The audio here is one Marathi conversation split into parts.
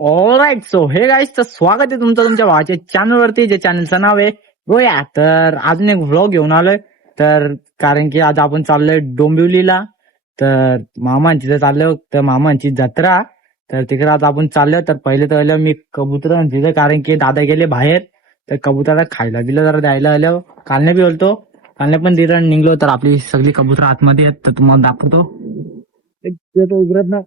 ऑलराईट, सो हे गाईस, तर स्वागत आहे तुमचं तुमच्या भावाच्या चॅनलवरती, जे चॅनलचं नाव आहे रोया. तर अजून एक व्लॉग घेऊन आलोय. तर कारण की आज आपण चाललोय डोंबिवलीला. तर मामांची तिथे चाललोय, तर मामांची जत्रा. तर तिकडे आज आपण चाललोय. तर पहिले तर आलो मी कबुतर तिथे, कारण की दादा गेले बाहेर. तर कबुतराला खायला दिलं, जरा द्यायला आलो. कालने बी बोलतो, कालने पण दिलं निघलो. तर आपली सगळी कबुतर आतमध्ये आहेत, तर तुम्हाला दाखवतो. उघडत ना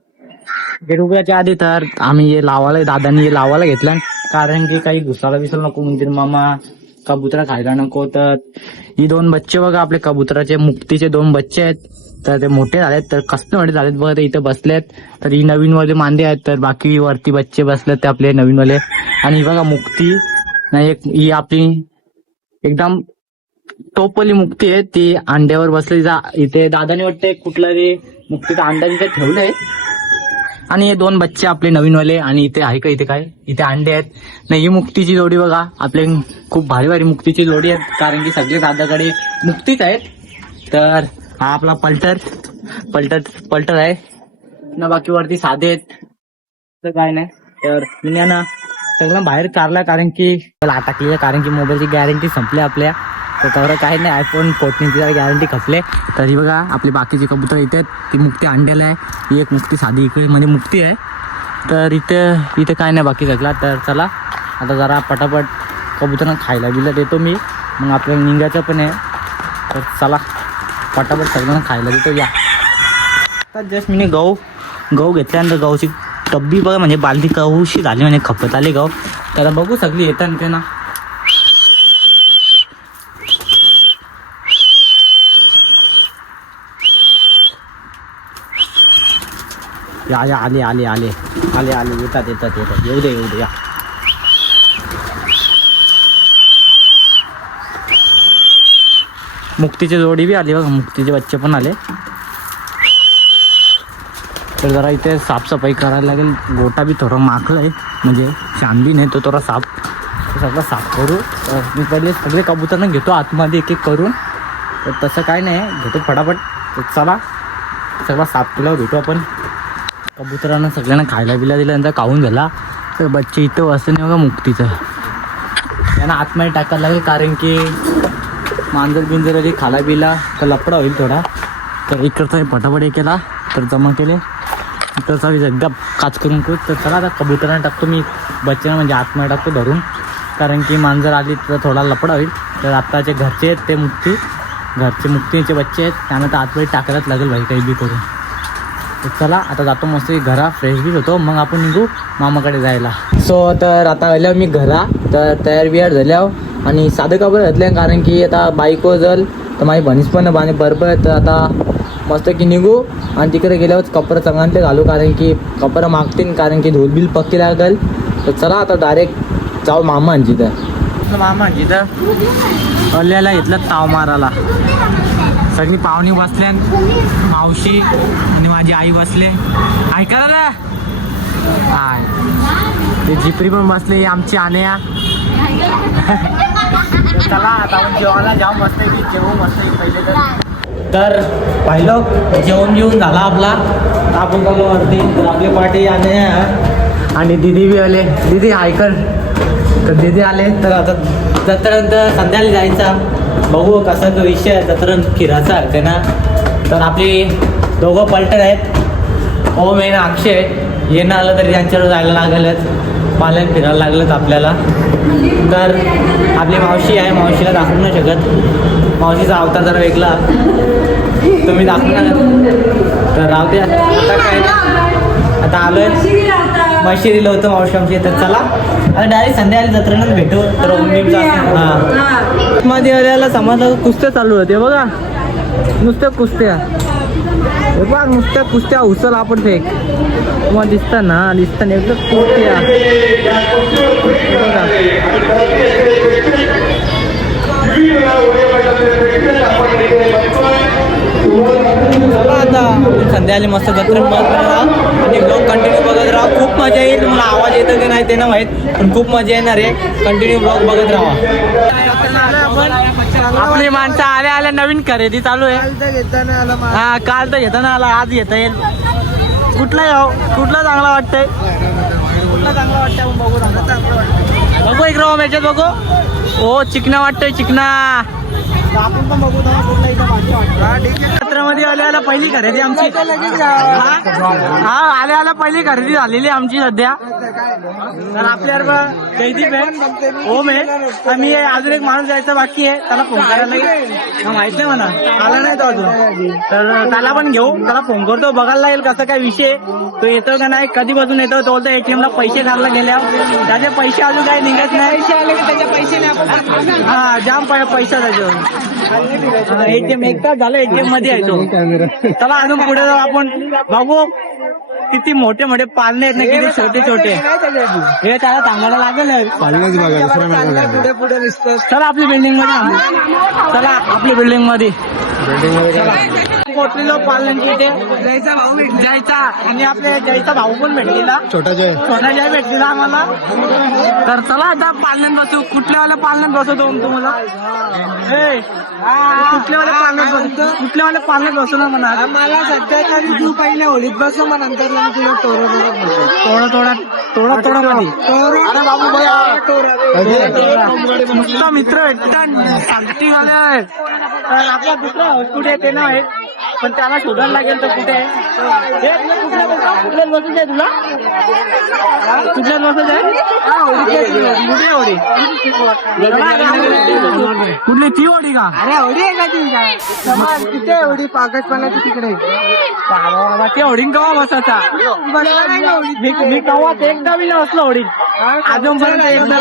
गेट उघडायच्या आधी तर आम्ही हे लावायला, दादानी हे लावायला घेतलं, कारण की काही घुसाला विसरला नको म्हणजे मामा कबुतरा खायला नको. तर ही दोन बच्चे बघा, आपले कबुतराचे मुक्तीचे दोन बच्चे आहेत. तर ते मोठे झालेत, तर कसले मोठे झालेत बघा, ते इथे बसलेत. तर ही नवीन वाले मांदे आहेत, तर बाकी वरती बच्चे बसलेत ते आपले नवीन वाले. आणि ही बघा मुक्ती नाही, एक ही आपली एकदम टोपली मुक्ती आहे, ती अंड्यावर बसली. इथे दादाने वाटते कुठला ते मुक्तीचा अंडा तिथे ठेवलंय. आणि हे दोन बच्चे आपले नवीनवाले. आणि इथे आहे का, इथे काय, इथे अंडे आहेत. नाही, ही मुक्तीची जोडी बघा, आपले खूप भारी भारी मुक्तीची जोडी आहेत, कारण की सगळे दादाकडे मुक्तीच आहेत. तर हा आपला पलटर आहे ना, बाकी वरती साधे आहेत. तर काय नाही, तर मी ना सगळं बाहेर काढला, कारण की मला अटकली, कारण की मोबाईलची गॅरंटी संपली आपल्या. तर तेवढं काही नाही, आयफोन 14ची गॅरंटी खपले. तरी बघा आपली बाकीची कबूतर इथे आहेत, ती मुक्ती अंड्याला आहे, ही एक मुक्ती साधी इकडे म्हणजे मुक्ती आहे. तर इथे काय नाही बाकी सगळा. तर चला आता जरा पटापट कबुतरांना खायला बिलं देतो मी, मग आपल्याला निघायचं पण आहे. तर चला पटापट सगळ्यांना खायला देतो या. तर जस्ट मी गहू घेतल्यानंतर गहूची टब्बी बघा, म्हणजे बालदी गहूशी झाली, म्हणजे खपत आले गहू. तर बघू सगळी येतात ते ना. आले येतात येऊ दे या. मुक्तीची जोडी बी आली बघा, मुक्तीचे बच्चे पण आले. तर जरा इथे साफसफाई करायला लागेल. गोटा बी थोडं माखलं आहे, म्हणजे शांती नाही, तो थोडा सगळं साफ करू. तर मी पहिले सगळे कबुतरांना घेतो आतमध्ये एक एक करून. तर तसं काय नाही, घेतो फटाफट. तर चला सगळं साफ केल्यावर भेटू आपण. कबुतरांना सगळ्यांना खायला बिला दिल्यानंतर काढून झाला. तर बच्चे इथं असं नाही बघा मुक्तीचं, त्यांना आतमध्ये टाकायला लागेल, कारण की मांजर आली खाला बिला तर लपडा होईल थोडा. तर इकडचा फटाफट हे केला, तर जमा केले. इकडचा एकदा काच करून तर चला आता कबुतरांना टाकतो मी, बच्चांना म्हणजे आतमध्ये टाकतो धरून, कारण की मांजर आली तर थोडा लपडा होईल. तर आत्ताचे घरचे आहेत ते मुक्तीचे बच्चे आहेत, त्यांना तर आतमध्ये टाकायलाच लागेल भाई, काही बी करून. तर चला आता जातो मस्त घरा, फ्रेश बी होतो, मग आपण निघू मामाकडे जायला. सो तर आता आल्यावर मी घरा, तर तयार बियार झाल्यावर आणि साधं कपडे घातले, कारण की आता बायको जल तर माझी बनीस पण बरोबर. तर आता मस्त की निघू आणि तिकडे गेल्यावर कपडे चांगले घालू, कारण की कपडे मागतील, कारण की धूलबिल पक्की लागेल. तर चला आता डायरेक्ट जाऊ मामांची. तर अल्याला घेतलं ताव मारायला, सगळी पाहुणी बसल्या, मावशी आणि माझी आई बसले. ऐका ना, हाय ते झिपरी पण बसले, आमची आण्या. चला आता आपण जेवायला जाऊ, मस्त जेवू मस्त पहिले. तर पाहिलं जेवण झाला आपला, आपण चालू वरती. तर आपली पार्टी आण्या आणि दीदी बी आले. दीदी ऐकल, तर दीदी आले. तर आता जत्रेनंतर संध्याकाळी जायचा, बघू कसा तो विषय आहे जत्रण फिरायचा आहे ना. तर आपली दोघं पलटर आहेत, ओम आहे ना अक्षय. येणं आलं तरी त्यांच्यावर जायला लागेलच, पाल्यात फिरायला लागलंच आपल्याला. तर आपली मावशी आहे, मावशीला दाखवू नाही शकत, मावशीचा अवतार जरा वेगळा तुम्ही दाखवणार. तर राहू द्या, आता काय आता आलोय, म्हशी दिलं होतं मावशी आमची. तर चला आता डायरेक्ट संध्याकाळी जत्रेनंच भेटू. तर मध्ये आल्याला समजलं कुस्त्या चालू होते बघा, नुसत्या कुस्त्या हे बघ, नुसत्या कुस्त्या उचल आपण फेक तुम्हाला दिसतं ना, एकदम कुस्त्या. आता संध्याकाळी मस्त जत्रेत मस्त राहा आणि ब्लॉग कंटिन्यू बघत राहा, खूप मजा येईल. तुम्हाला आवाज येतं की नाही ते ना माहीत, पण खूप मजा येणार आहे. कंटिन्यू ब्लॉग बघत राहा. आपली माणसं आल्या नवीन खरेदी चालू आहे. हा, काल तर घेताना आला, आज घेता येईल. कुठला चांगला वाटतंय, कुठला चांगला वाटतं आपण बघू थांबा. बघू एक राव याच्यात बघू. ओ चिकना वाटतोय चिकना. आपण पण बघू थांबा कुठला इथं भाजी वाटतं. जत्रामध्ये आल्या पहिली खरेदी आमची. हा आल्या पहिली खरेदी झालेली आमची सध्या. तर आपल्यावर जयदीप आहे, ओम आहे, आम्ही अजून एक माणूस जायचा बाकी आहे. त्याला फोन करायला माहित नाही म्हणा, आला नाही तो अजून. तर त्याला पण घेऊ, त्याला फोन करतो, बघायला लागेल कसा काय विषय. तो येतो का नाही, कधीपासून येतो. तो बोलतो ATM ला पैसे काढला गेल्यावर त्याचे पैसे अजून काही निघत नाही. पैसे आले की त्याचे पैसे नाही. हा जाम पैसा त्याच्यावर. ATM एक तास झालं ATM मध्ये आहे तो. चला अजून पुढे जाऊ आपण, बघू किती मोठे मोठे पालने आहेत ना, किती छोटे छोटे. हे त्याला थांबायला लागेल. पुढे पुढे दिसतो. चला आपली बिल्डिंग मध्ये, चला आपली बिल्डिंग मध्ये पोचलेलो पालनांची इथे. जयचा भाऊ जायचा आणि आपले जयचा भाऊ पण भेटलेला, छोटा जय भेटलेला आम्हाला. तर चला आता पालनात बसू. कुठल्यावाल्या पालनात बसवतो तुम्हाला? कुठल्यावाल्या पालनात बसू ना म्हणा. मला सध्या तरी तू पहिले होळीत बसव मग नंतर थोडा मध्ये. अरे बाबू मित्र भेटतात शांती झाले. तर आपला दुसरा कुठे ते ना आहे, पण त्याला शोधायला लागेल. तर कुठे कुठल्याच बसायचं आहे तुला? कुठल्याच बसायचं आहे? कुठे होडी? कुठली ती होडी का? अरे होडी आहे का ती? तिथे होडी पाकटपणाची तिकडे. ते होडी कवा बसायचा? मी कवा एकदा बी बसलो होडी अजूनपर्यंत.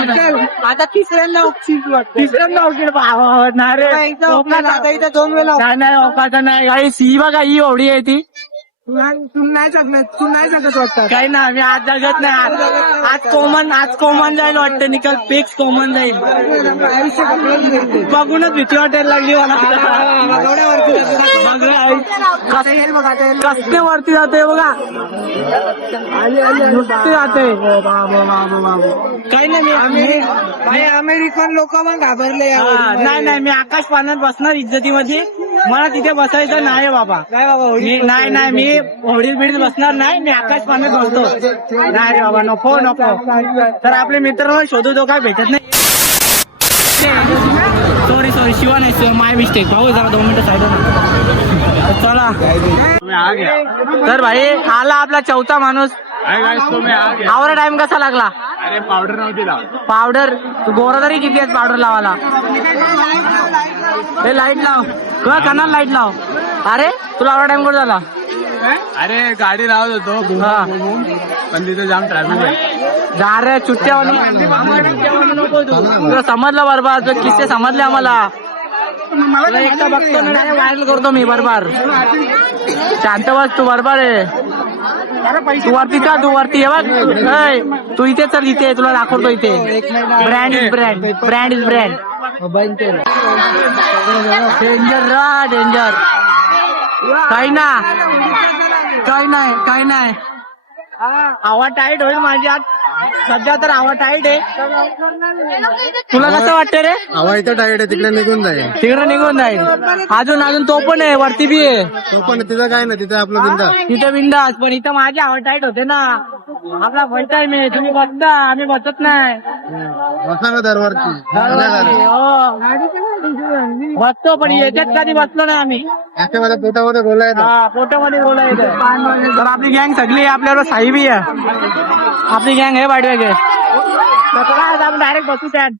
आता तिसऱ्यांदा नाही रे, इथे 2 वेळा नाही अवकाश नाही. काही सी बघा ही होडी आहे ती. तू नाही जगत वाटतं काही ना. मी आज जगत नाही. आज कॉमन जाईल वाटतं. निकाल फिक्स कॉमन जाईल. बघूनच भीती वाटायला लागली मला. कसले वरती जाते बघा, नुसते जाते. काही नाही, अमेरिकन लोक पण घाबरले. नाही मी आकाश पाण्यात बसणार इज्जतीमध्ये. मला तिथे बसायचं नाही बाबा. नाही मी होडीत बिडीत बसणार नाही. मी आकाश पाण्यात बसतो. नाही रे बाबा, नको. तर आपले मित्रांना शोधू, तो काय भेटत नाही. सॉरी शिवा नाही, माय मिस्टेक. भाऊ जरा 2 मिनिटं साईड. चला तर भाई आला आपला चौथा माणूस. आवरा टाइम कसा लागला? अरे पावडर नव्हती पावडर गोरा तरी किती आहेत पावडर लावायला? हे लाईट लाव किंवा कनाल लाईट लाव. अरे तुला आवडा टाइम कुठे झाला? अरे गाडी लावत होतो पण तिथे जाम ट्रॅफिक आहे. जा रे चुट्ट्यावानी नको तू. तुला समजलं बरोबर, तुझे किस्से समजले आम्हाला. एकटा बघतो नाही, व्हायरल करतो मी बरोबर. शांत बस तू, बरोबर आहे. तू वरती का, तू वरती बघ. तू इथे चल, इथे तुला दाखवतो. इथे ब्रँड इज ब्रँड. डेंजर. काही नाही. आवाज टाईट होईल माझी आज सध्या. तर आवाज टाईट आहे. तुला कसं वाटतं रे? हवा इथं टाईट आहे, तिकडे निघून जाईल. अजून तो पण आहे, वरती बी आहे. तो पण तिथं काय ना, तिथं आपलं बिंदास. तिथे बिंदास. पण इथं माझी आवाज टाईट होते ना. आपला फर्स्ट टाइम आहे. तुम्ही बसता, आम्ही बसत नाही. बसा ना दरवरती. बसतो पण याच्यात कधी बसलो नाही आम्ही. त्याच्यामध्ये पोटामध्ये बोलायचं. फोटोमध्ये बोलायचं. तर आपली गँग सगळी आपल्यावर साई बी आहे. आपली गँग आहे वाटवे. आपण डायरेक्ट बसू त्यात.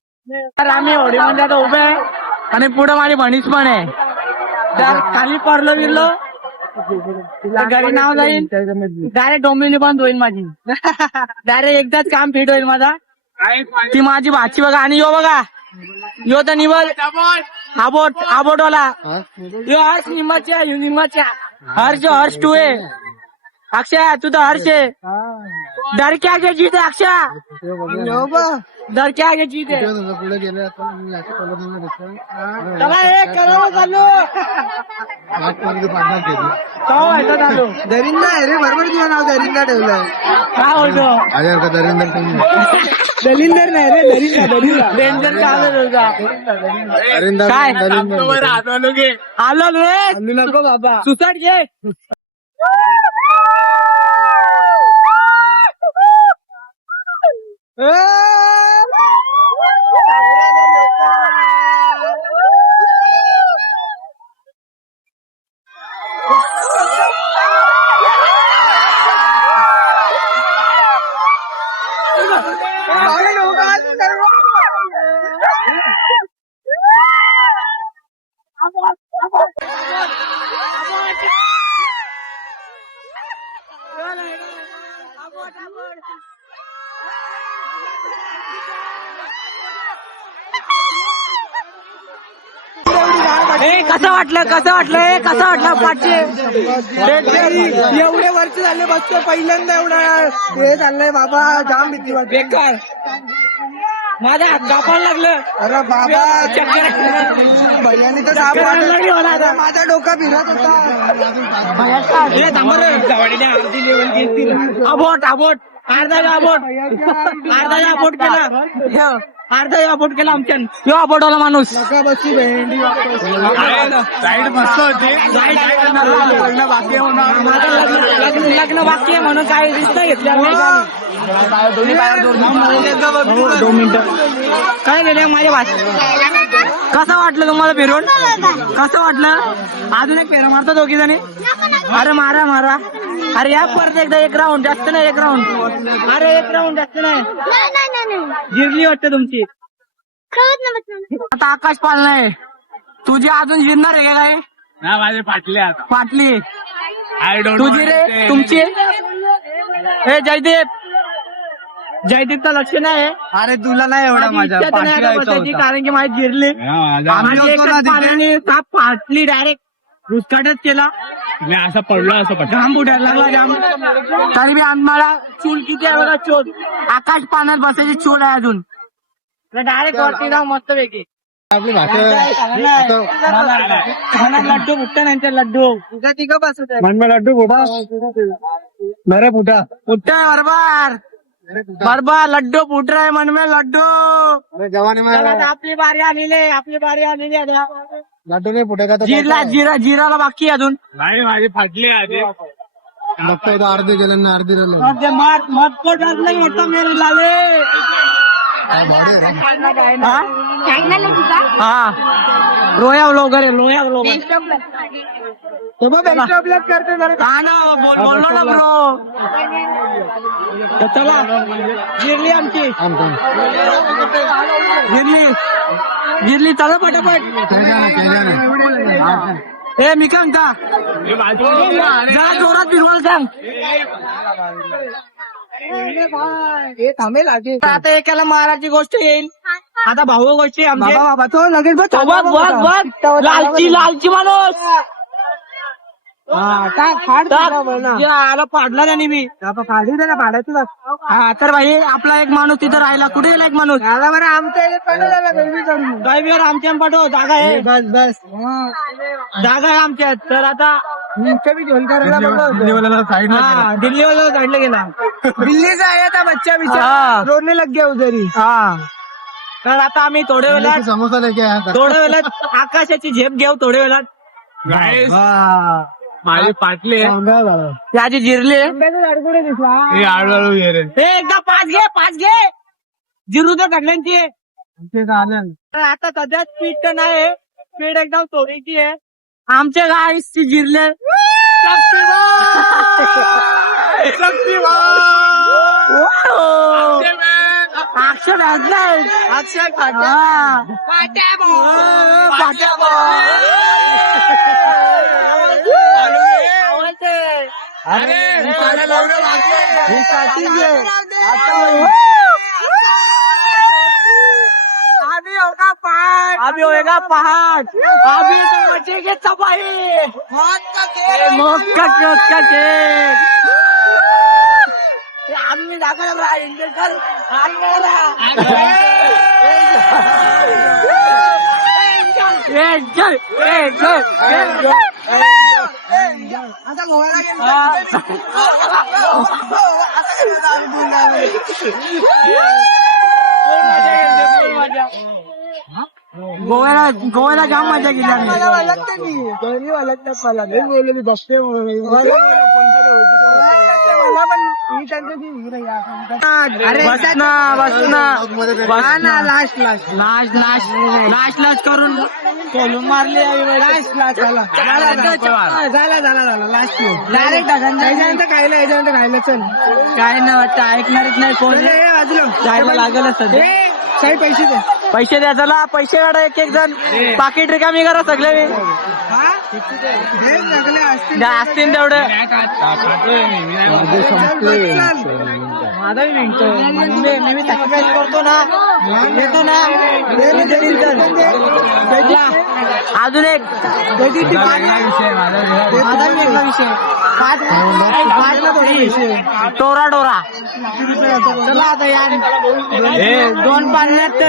तर आम्ही होडी म्हणजे आता उभे आहे आणि पुढे माझी बनीच पण आहे. तर खाली पडलो बिरलो घरी नाव जाईल. डायरेक्ट डोंबिवली बंद होईल माझी. डायरेक्ट एकदाच काम फिट होईल माझा. ती माझी भाची बघा. आणि यो बघा, यो तर निवड आबोटवाला. यो हर्ष निम्माच्या हर्ष तू आहे. अक्षय तू तर हर्ष आहे. डर के आगे जीत है अक्षय. डर के आगे जीत है. पुढे गेले चला एक करो चालू. चालू दरिंदा आहे रे, बरोबर तुझं नाव दरिंदा ठेवलंय. काय बोलतो? अरे का दलिंदर नाही रे, दरिंदा. डेंजर काय आलो रे. नको बाबा, सुसाट घे. कसं वाटलं पाचशे एवढे वर्ष झाले बसतो पहिल्यांदा एवढा हे चाललंय बाबा जाम भीती वाटते बेकार माझ्या हात कापायला लागलं. अरे बाबा भैयाने तर साप वाटलं. माझा डोका फिरत होता. अबोट केला आमच्या यो अबोटवाला माणूस. नका बसली भेंडी साईड मस्त होते. लग्न बाकी होणार. माझं लग्न बाकी आहे म्हणून काय रिस्क घेतल्या. दोन्ही बाहेर 2 मिनिटं काय गेले माझ्या कसं वाटलं तुम्हाला फिरून? कसं वाटलं? अजून एक फेरा मारतो दोघी जणी. अरे मारा अरे या परत एकदा एक राऊंड जास्त नाही. एक राऊंड अरे एक राऊंड जास्त नाही. जिरली वाटते तुमची. आता आकाश पाळणं आहे तुझी अजून जिरणार आहे का काय? ना माझे फाटले आता. फाटली आय डोंट तुझी रे तुमची. हे जयदीपचं लक्ष नाही. अरे तुला नाही एवढा माझी माझा इच्छा तर नाही आता बसायची कारण की माझी जिरली. माझा आणि एकच पाण्याने साप फाटली डायरेक्ट रुसकाटच केला. मी असं पडलो असं पडलो. जाम बुडायला लागला जाम. तरी बी आम्हाला चूल किती आहे बघा चोल. आकाश पाण्यात बसायची चूल आहे अजून. डायरेक्ट वरती जाऊ मस्त पैकी. आपली लड्डू फुटतं नाही ते लड्डू. तुझा तिघ बसत मन लड्डू फुटा मेरे फुटा फुटतंय बरोबर लड्डू फुट रहा है मन में लड्डू. अरे जवानी में आता आपली बारी आलेली आहे. लड्डू नाही फुटेगा तर जिराला बाकी आहे अजून. नाही माझे फाटले आधी. बघता येतो अर्धे गेले ना अर्धे राहिले. मत को डर नहीं होता मेरे लाले. हाँ लोया व्लॉगर करते हा ना बोललो ना ब्रो. तर चला जिरली आमची जिरली चला पटापट. ए मी काय म्हणता जरा जोरात फिरवायला सांग. थांबेल आधी आता एकाला मारायची गोष्ट येईल. आता भाऊ गोष्टी आमची. बाबा तो लगेच बघ लालची माणूस. आला पाडला त्याने मी. फाडी दे ना भाड्यातून. हा तर भाई आपला एक माणूस तिथं राहिला. कुठे गेला एक माणूस? आला बरं आमच्या ड्रायव्हर आमच्या पाठव. जागा आहे जागा आहे आमच्यात. तर आता दिल्लीवाला साईड हा दिल्लीवाला साईडला गेला. दिल्ली से आया था बच्चा हाँ। बिचारा रोने लग गया उधर ही. हा तर आता आम्ही थोड्या वेळात समोसा लेके आया था. आकाशाची झेप घेऊ थोड्या वेळात. गाईस माझे फाटले. त्याची जिरली. हे हळूहळू ये रे. हे एकदा पाच घे जिरू तर सगळ्यांची. आता सध्या स्पीड तर नाही. स्पीड एकदम थोडीची आहे. आमच्या गाईची जिरले. अक्षर नाही. अक्षय अभी होएगा पहाड़. अभी तो बचेगी सफाई. मोक्का आम्ही दाखवला एन्जॉय कर. गोव्याला जाम मजा केली आम्ही. अरे बस ना लास्ट करून सोलून मारली लास्ट झाला लास्ट डायरेक्ट खायला चल काय नाही वाटतं ऐकणारच नाही कोण जायला लागेलच सध्या काही पैसे दे पैसे द्या चला पैसे काढा एक जण पाकिट रिकामी करा सगळे द्या, असतील तेवढे माझा मिळतो मी सॅक्रिफाईस करतो ना येतो ना अजून एक माझा विषय टोरा चला आता या दोन पाण्यात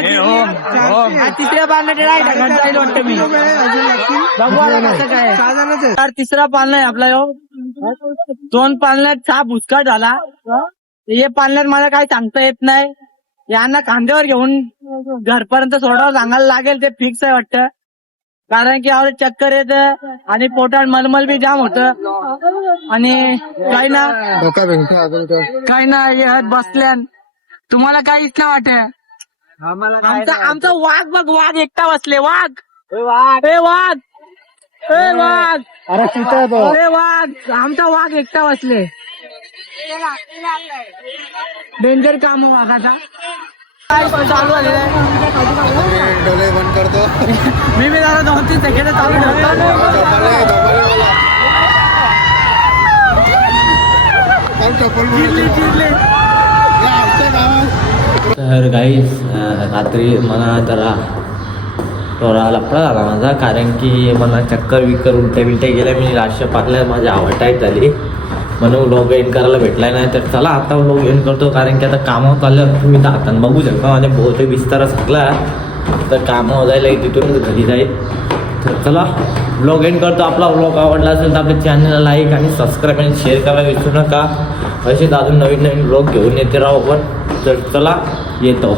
तिसऱ्या पाण्यात जाईल वाटतं मी बघू आता कसं काय तर तिसरा पालना आहे आपला ह्यो. दोन पालण्यात चहा भुसकाट झाला हे पालण्यात मला काही सांगता येत नाही यांना खांद्यावर घेऊन घरपर्यंत सोडावं सांगायला लागेल ते फिक्स आहे वाटतं कारण की यावर चक्कर येत आणि पोटात मलमल बी जाम होत आणि काही ना येत बसल्यान तुम्हाला काही इथलं वाटत आमचा वाघ बघ वाघ एकटा बसले वाघ अरे वाघ आमचा वाघ एकटा बसले डेंजर काम वाघाचा चालू झालेलं आहे डोळे बंद करतो मी जरा 2-3 सेकंद चालू ठेवतो तर गाईस रात्री मला जरा थोडा लफडा झाला माझा कारण की मला चक्कर विक्कर उलट्या गेल्या मी राष्ट्र पाकल्या माझी आवडटाईट झाली म्हणून व्लॉग एंड करायला भेटलाय नाही तर चला आता व्लॉग एंड करतो कारण की आता कामावर चाललं तुम्ही तर आता बघू शकता माझ्या बहुतेक विस्तार सगळा तर कामावर जायला तिथून घरी जाईल तर चला व्लॉग एंड करतो आपला व्लॉग आवडला असेल तर आपल्या चॅनलला लाईक आणि सबस्क्राईब आणि शेअर करायला विसरू नका असेच अजून नवीन व्लॉग घेऊन येते राहू आपण तर चला येतो